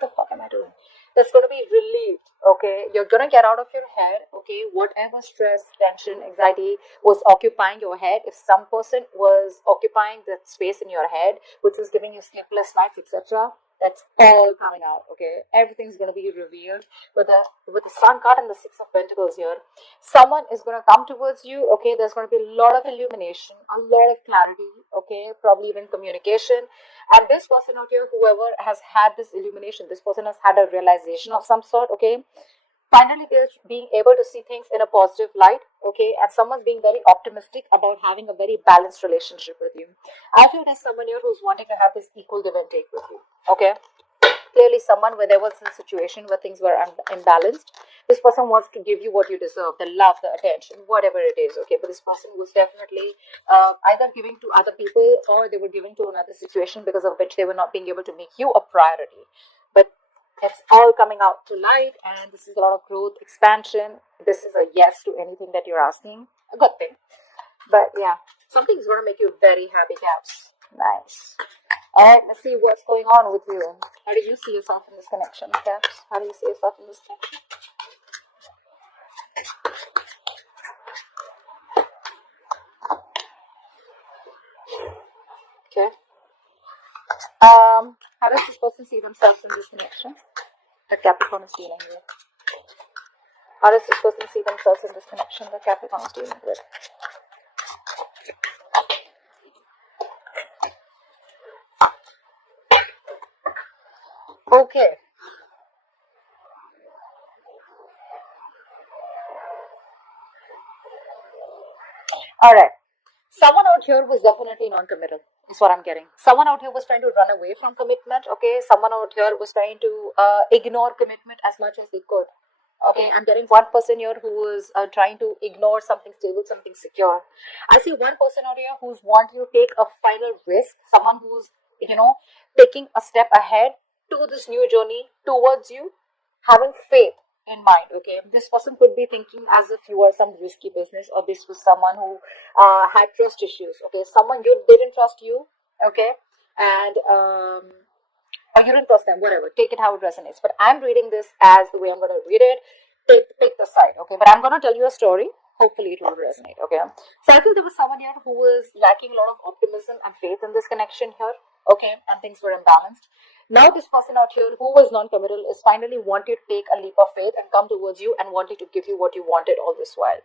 The fuck am I doing? That's going to be relieved. Okay, you're going to get out of your head. Okay, whatever stress, tension, anxiety was occupying your head, if some person was occupying that space in your head which was giving you sleepless nights, etc., that's all coming out. Okay, everything's going to be revealed with the sun card and the six of pentacles here. Someone is going to come towards you. Okay, there's going to be a lot of illumination, a lot of clarity. Okay, probably even communication. And this person out here, whoever has had this illumination, this person has had a realization of some sort. Okay, finally they're being able to see things in a positive light. Okay, and someone's being very optimistic about having a very balanced relationship with you. I feel there's someone here who's wanting to have this equal give and take with you. Okay, clearly someone where there was a situation where things were imbalanced. This person wants to give you what you deserve, the love, the attention, whatever it is. Okay, but this person was definitely either giving to other people or they were giving to another situation because of which they were not being able to make you a priority. But it's all coming out to light, and this is a lot of growth, expansion. This is a yes to anything that you're asking. A good thing. But yeah, something's going to make you very happy, Caps. Nice. Alright, let's see what's going on with you. How do you see yourself in this connection, Caps? How do you see yourself in this connection? Okay. How does this person see themselves in this connection that Capricorn is dealing with? How does this person see themselves in this connection that Capricorn is dealing with? Okay. Alright. Someone out here was definitely non-committal, is what I'm getting. Someone out here was trying to run away from commitment. Okay. Someone out here was trying to ignore commitment as much as they could. Okay, I'm getting one person here who is trying to ignore something stable, something secure. I see one person out here who's wanting to take a final risk, someone who's, taking a step ahead to this new journey towards you, having faith in mind. Okay, this person could be thinking as if you are some risky business, or this was someone who had trust issues. Okay, someone you didn't trust you. Okay, and or you didn't trust them, whatever. Take it how it resonates. But I'm reading this as the way I'm going to read it. Pick the side, okay? But I'm going to tell you a story. Hopefully, it will resonate, okay? So I feel there was someone here who was lacking a lot of optimism and faith in this connection here, okay? And things were imbalanced. Now, this person out here who was non-committal is finally wanting to take a leap of faith and come towards you and wanting to give you what you wanted all this while.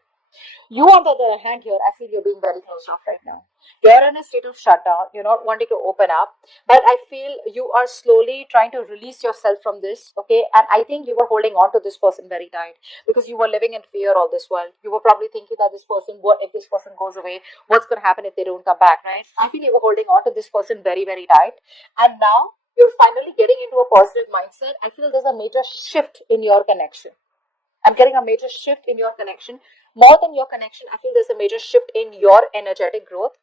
You, on the other hand, here, I feel you're being very closed off right now. You're in a state of shutdown. You're not wanting to open up. But I feel you are slowly trying to release yourself from this, okay? And I think you were holding on to this person very tight because you were living in fear all this while. You were probably thinking that this person, what if this person goes away? What's going to happen if they don't come back, right? I feel you were holding on to this person very, very tight. And now you're finally getting into a positive mindset. I feel there's a major shift in your connection. I'm getting a major shift in your connection. More than your connection, I feel there's a major shift in your energetic growth.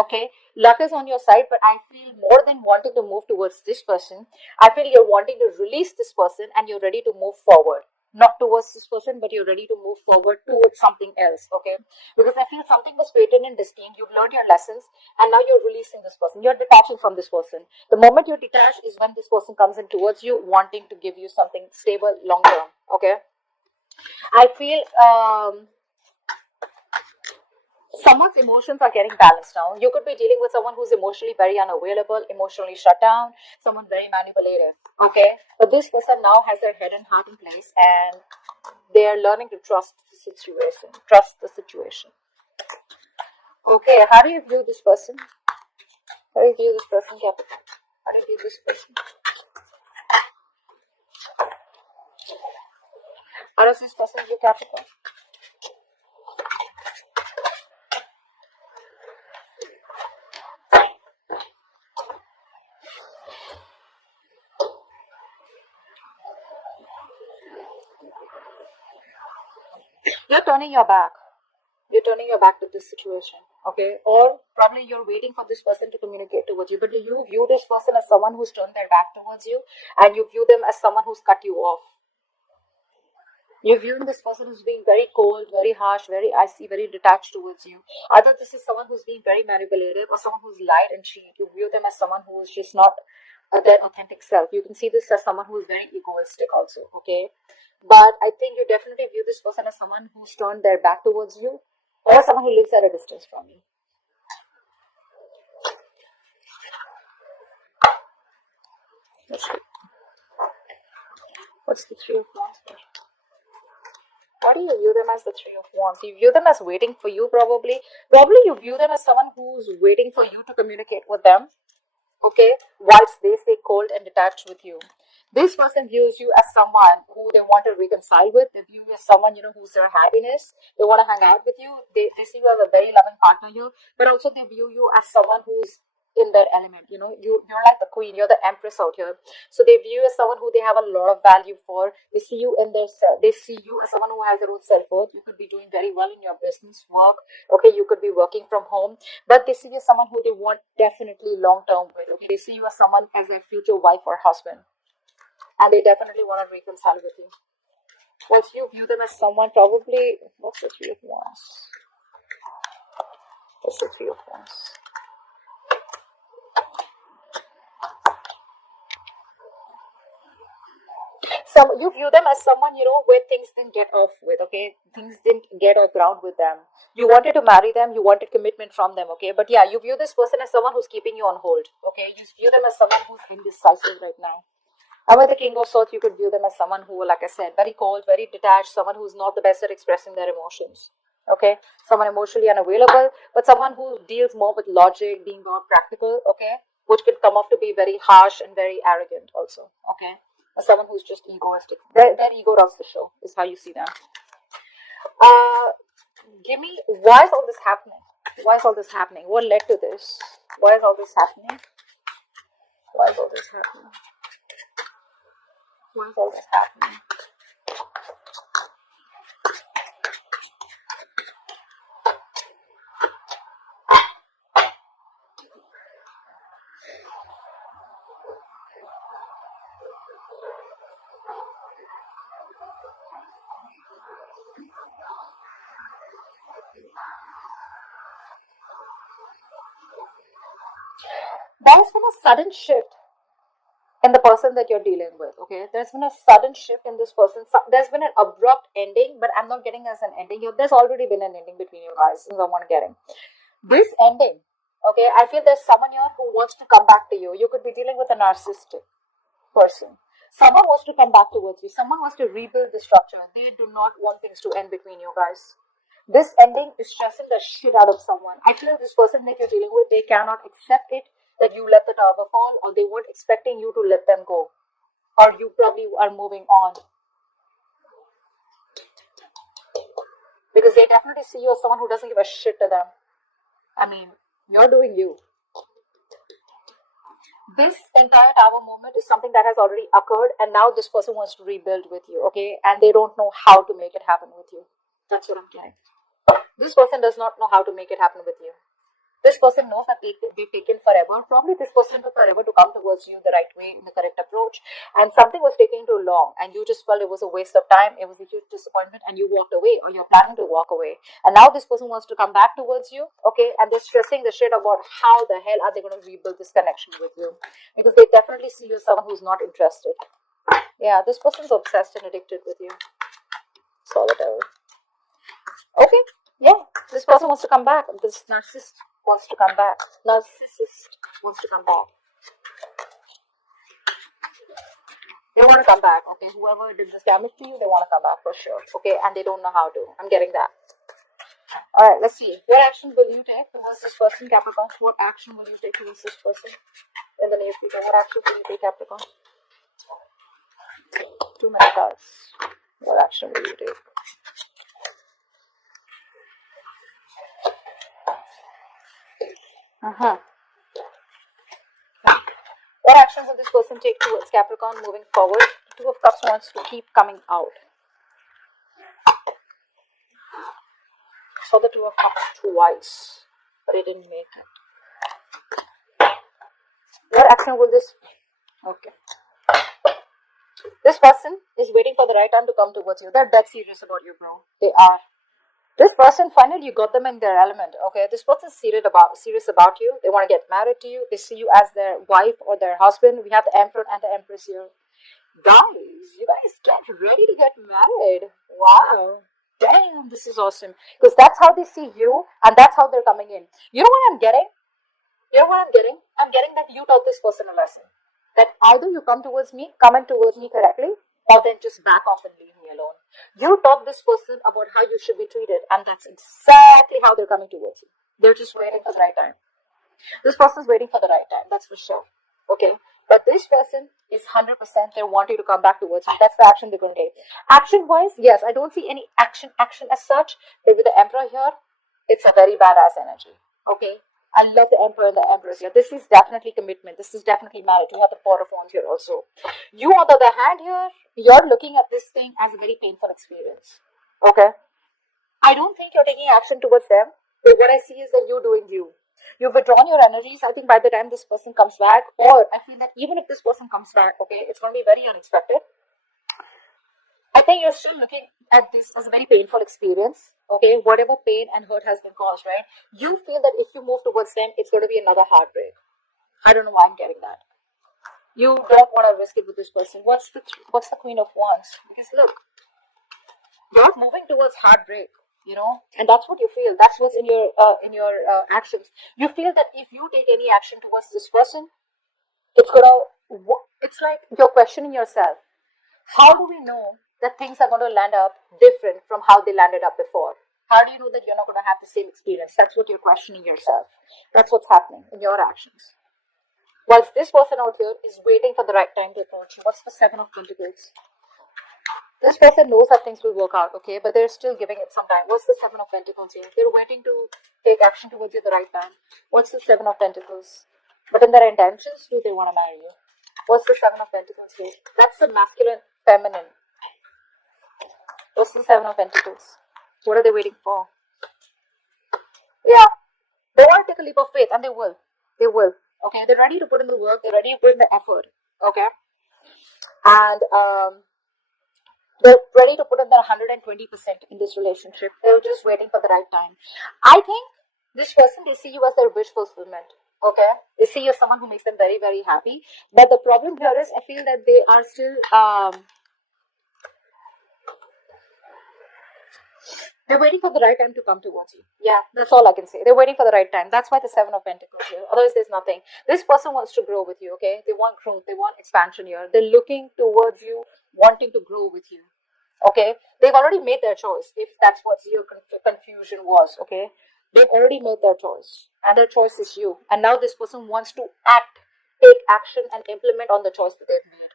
Okay, luck is on your side, but I feel more than wanting to move towards this person, I feel you're wanting to release this person and you're ready to move forward. Not towards this person, but you're ready to move forward towards something else. Okay, because I feel something was written and destined. You've learned your lessons, and now you're releasing this person. You're detaching from this person. The moment you're detached is when this person comes in towards you, wanting to give you something stable, long term. Okay. I feel someone's emotions are getting balanced now. You could be dealing with someone who's emotionally very unavailable, emotionally shut down, someone very manipulative. Okay, but this person now has their head and heart in place, and they are learning to trust the situation. Trust the situation. Okay, how do you view this person? How do you view this person, Capricorn? How do you view this person? How does this person view Capricorn? You're turning your back. You're turning your back to this situation, okay? Or probably you're waiting for this person to communicate towards you, but do you view this person as someone who's turned their back towards you, and you view them as someone who's cut you off? You view this person as being very cold, very harsh, very icy, very detached towards you. Either this is someone who's being very manipulative or someone who's lied and cheated. You view them as someone who's just not their authentic self. You can see this as someone who is very egoistic also, okay? But I think you definitely view this person as someone who's turned their back towards you, or someone who lives at a distance from you. Let's see. What's the Three of Wands? What do you view them as, the Three of Wands? You view them as waiting for you, probably. Probably you view them as someone who's waiting for you to communicate with them, okay, whilst they stay cold and detached with you. This person views you as someone who they want to reconcile with. They view you as someone, who's their happiness. They want to hang out with you. They see you as a very loving partner here, but also they view you as someone who's in their element. You're like the queen. You're the empress out here. So they view you as someone who they have a lot of value for. They see you in their self. They see you as someone who has their own self-worth. You could be doing very well in your business work. Okay, you could be working from home, but they see you as someone who they want definitely long term with. Okay, they see you as someone as their future wife or husband, and they definitely want to reconcile with you. Once you view them as someone, probably, what's the Three of Wands? What's the Three of Wands? You view them as someone, where things didn't get off with, okay? Things didn't get off ground with them. You wanted to marry them, you wanted commitment from them, okay? But yeah, you view this person as someone who's keeping you on hold, okay? You view them as someone who's indecisive right now. And with the King of Swords, you could view them as someone who, like I said, very cold, very detached, someone who's not the best at expressing their emotions, okay? Someone emotionally unavailable, but someone who deals more with logic, being more practical, okay? Which could come off to be very harsh and very arrogant also, okay? Someone who's just egoistic. Their ego runs the show, is how you see them. Give me, why is all this happening? Why is all this happening? What led to this? Why is all this happening? Why is all this happening? Why is all this happening? There's been a sudden shift in the person that you're dealing with, okay? There's been a sudden shift in this person. There's been an abrupt ending, but I'm not getting as an ending here. There's already been an ending between you guys, is what I'm getting. This ending, okay, I feel there's someone here who wants to come back to you. You could be dealing with a narcissistic person. Someone wants to come back towards you. Someone wants to rebuild the structure. They do not want things to end between you guys. This ending is stressing the shit out of someone. I feel this person that you're dealing with, they cannot accept it that you let the tower fall, or they weren't expecting you to let them go, or you probably are moving on, because they definitely see you as someone who doesn't give a shit to them. I mean, you're doing you. This entire tower movement is something that has already occurred, and now this person wants to rebuild with you, okay? And they don't know how to make it happen with you. That's what I'm getting. This person does not know how to make it happen with you. This person knows that they've taken forever. Probably this person took forever to come towards you the right way, in the correct approach. And something was taking too long, and you just felt it was a waste of time. It was a huge disappointment, and you walked away, or you're planning to walk away. And now this person wants to come back towards you, okay? And they're stressing the shit about how the hell are they going to rebuild this connection with you, because they definitely see you as someone who's not interested. Yeah, this person's obsessed and addicted with you. Solitary. Okay, yeah, this person wants to come back. This narcissist wants to come back. Narcissist wants to come back. They want to come back, okay? Whoever did this damage to you, they want to come back for sure, okay? And they don't know how to. I'm getting that. Alright, let's see. What action will you take towards this person, Capricorn? What action will you take towards this person in the near future? What action will you take, Capricorn? Too many cards. What action will you take? What action will this person take towards Capricorn moving forward? The Two of Cups wants to keep coming out. Saw the Two of Cups twice, but it didn't make it. What action will this... Okay. This person is waiting for the right time to come towards you. They're dead serious about you, bro. They are. This person, finally, you got them in their element. Okay, this person's serious about you. They want to get married to you. They see you as their wife or their husband. We have the Emperor and the Empress here. Guys, you guys get ready to get married. Wow. Damn, this is awesome. Because that's how they see you and that's how they're coming in. You know what I'm getting? You know what I'm getting? I'm getting that you taught this person a lesson. That either you come in towards me correctly, or then just back off and leave me alone. You taught this person about how you should be treated, and that's exactly how they're coming towards you. They're just waiting for the right time. This person's waiting for the right time, that's for sure. Okay? But this person is 100% they want you to come back towards you. That's the action they're going to take. Action wise, yes, I don't see any action as such. But with the Emperor here, it's a very badass energy. Okay? I love the Emperor and the Empress here. This is definitely commitment. This is definitely marriage. You have the Four of Wands here also. You, on the other hand, here, you're looking at this thing as a very painful experience. Okay? I don't think you're taking action towards them. But what I see is that you're doing you. You've withdrawn your energies. I think by the time this person comes back, or I feel that even if this person comes back, okay, it's going to be very unexpected. I think you're still looking at this as a very painful experience. Okay, whatever pain and hurt has been caused, right? You feel that if you move towards them, it's going to be another heartbreak. I don't know why I'm getting that. You don't want to risk it with this person. What's the Queen of Wands? Because look, you're moving towards heartbreak, and that's what you feel. That's what's in your actions. You feel that if you take any action towards this person, it's like you're questioning yourself. How do we know that things are going to land up different from how they landed up before? How do you know that you're not going to have the same experience? That's what you're questioning yourself. That's what's happening in your actions. Whilst this person out here is waiting for the right time to approach you. What's the Seven of Pentacles? This person knows that things will work out, okay, but they're still giving it some time. What's the Seven of Pentacles here? They're waiting to take action towards you at the right time. What's the Seven of Pentacles? But in their intentions, do they want to marry you? What's the Seven of Pentacles here? That's the masculine, feminine. What's the Seven of Pentacles? What are they waiting for? Yeah, they want to take a leap of faith, and they will. They will. Okay, they're ready to put in the work. They're ready to put in the effort. Okay, and they're ready to put in their 120% in this relationship. They're just waiting for the right time. I think this person, they see you as their wish fulfillment. Okay, they see you as someone who makes them very, very happy. But the problem here is, I feel that they are still they're waiting for the right time to come towards you. Yeah, that's all I can say. They're waiting for the right time. That's why the Seven of Pentacles here. Otherwise, there's nothing. This person wants to grow with you, okay? They want growth. They want expansion here. They're looking towards you, wanting to grow with you, okay? They've already made their choice, if that's what your confusion was, okay? They've already made their choice, and their choice is you. And now this person wants to take action and implement on the choice that they've made.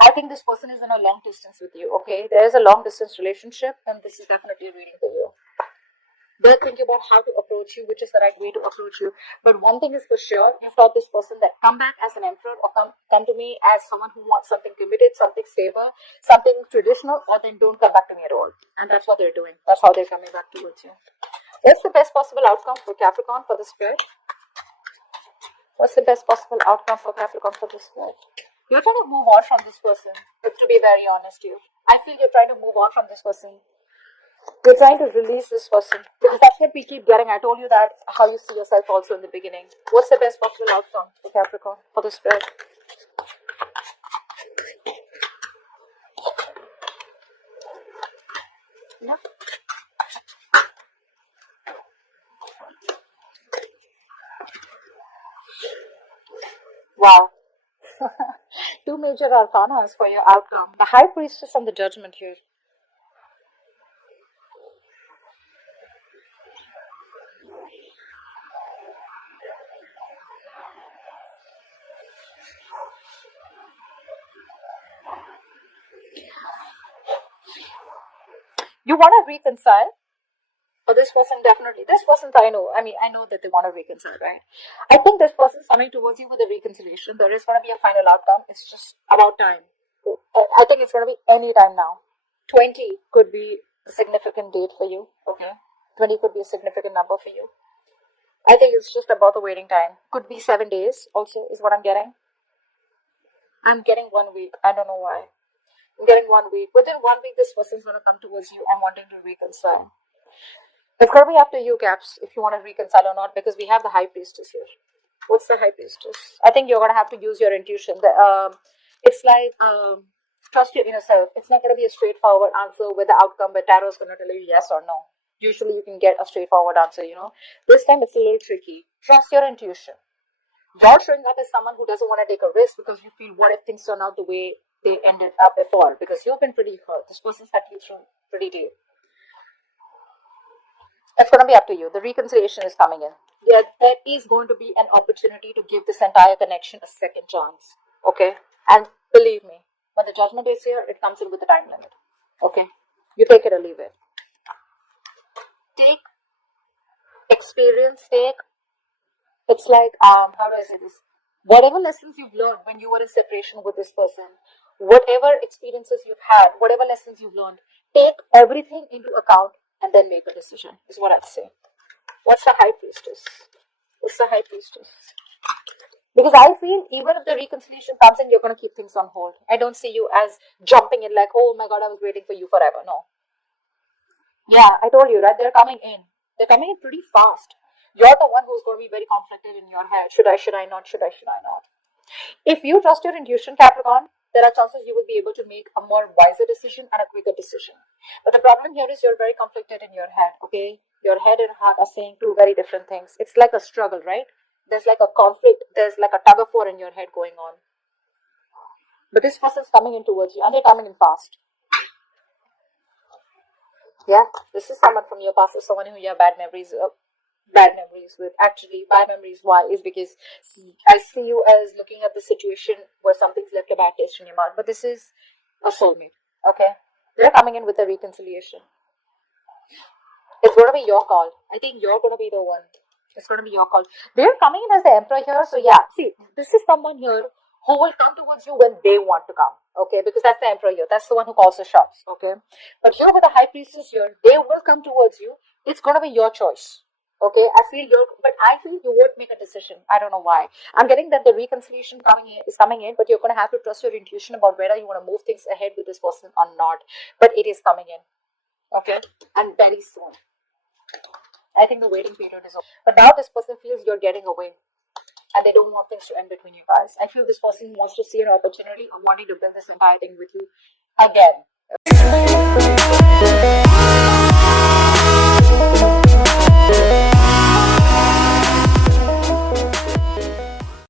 I think this person is in a long distance with you, okay? There is a long distance relationship, and this is definitely a reading for you. They're thinking about how to approach you, which is the right way to approach you. But one thing is for sure, you've taught this person that come back as an emperor, or come to me as someone who wants something committed, something stable, something traditional, or then don't come back to me at all. And that's what they're doing. That's how they're coming back towards you. What's the best possible outcome for Capricorn for this spread? What's the best possible outcome for Capricorn for this spread? You're trying to move on from this person, to be very honest here. I feel you're trying to move on from this person. You're trying to release this person. Because that's what we keep getting. I told you that how you see yourself also in the beginning. What's the best possible outcome for Capricorn for the spread? Yeah. Wow. Two major arcanas for your outcome. The High Priestess and the Judgment here. You want to reconcile? For this person, definitely. This person, I know. I mean, I know that they want to reconcile, right? I think this person's coming towards you with a reconciliation. There is going to be a final outcome. It's just about time. I think it's going to be any time now. 20 could be a significant date for you. Okay. 20 could be a significant number for you. I think it's just about the waiting time. Could be 7 days also, is what I'm getting. I'm getting 1 week. I don't know why. I'm getting 1 week. Within 1 week, this person's going to come towards you and wanting to reconcile. It's going to be up to you, Caps, if you want to reconcile or not, because we have the High Priestess here. What's the High Priestess? I think you're going to have to use your intuition. It's like trust your inner self. It's not going to be a straightforward answer with the outcome where tarot is going to tell you yes or no. Usually you can get a straightforward answer, you know. This time it's a little tricky. Trust your intuition. You're showing up as someone who doesn't want to take a risk because you feel, what if things turn out the way they ended up before? Because you've been pretty hurt. This person's had you through pretty deep. It's going to be up to you. The reconciliation is coming in. There is going to be an opportunity to give this entire connection a second chance. Okay? And believe me, when the judgment is here, it comes in with a time limit. Okay? You take it or leave it. Take experience, it's like, how do I say this? Whatever lessons you've learned when you were in separation with this person, whatever experiences you've had, whatever lessons you've learned, take everything into account and then make a decision, is what I'd say. What's the High Priestess? What's the High Priestess? Because I feel even if the reconciliation comes in, you're going to keep things on hold. I don't see you as jumping in like, oh my God, I was waiting for you forever. No. Yeah, I told you, right? They're coming in. They're coming in pretty fast. You're the one who's going to be very conflicted in your head. Should I not? Should I not? If you trust your intuition, Capricorn, there are chances you will be able to make a more wiser decision and a quicker decision. But the problem here is you're very conflicted in your head, okay? Your head and heart are saying two very different things. It's like a struggle, right? There's like a conflict. There's like a tug of war in your head going on. But this person's coming in towards you and they're coming in fast. Yeah, this is someone from your past, or someone who you have bad memories with. Actually, bad memories, why? Is because I see you as looking at the situation where something's left a bad taste in your mouth. But this is a soulmate, okay? They're coming in with a reconciliation. It's going to be your call. I think you're going to be the one. It's going to be your call. They're coming in as the Emperor here. So yeah, see, this is someone here who will come towards you when they want to come, okay? Because that's the Emperor here. That's the one who calls the shots, okay? But here with the High Priestess here, they will come towards you. It's going to be your choice, okay? I feel you won't make a decision. I don't know why. I'm getting that the reconciliation is coming in, but you're going to have to trust your intuition about whether you want to move things ahead with this person or not. But it is coming in, okay? And very soon. I think the waiting period is over. But now this person feels you're getting away. And they don't want things to end between you guys. I feel this person wants to see an opportunity of wanting to build this entire thing with you again.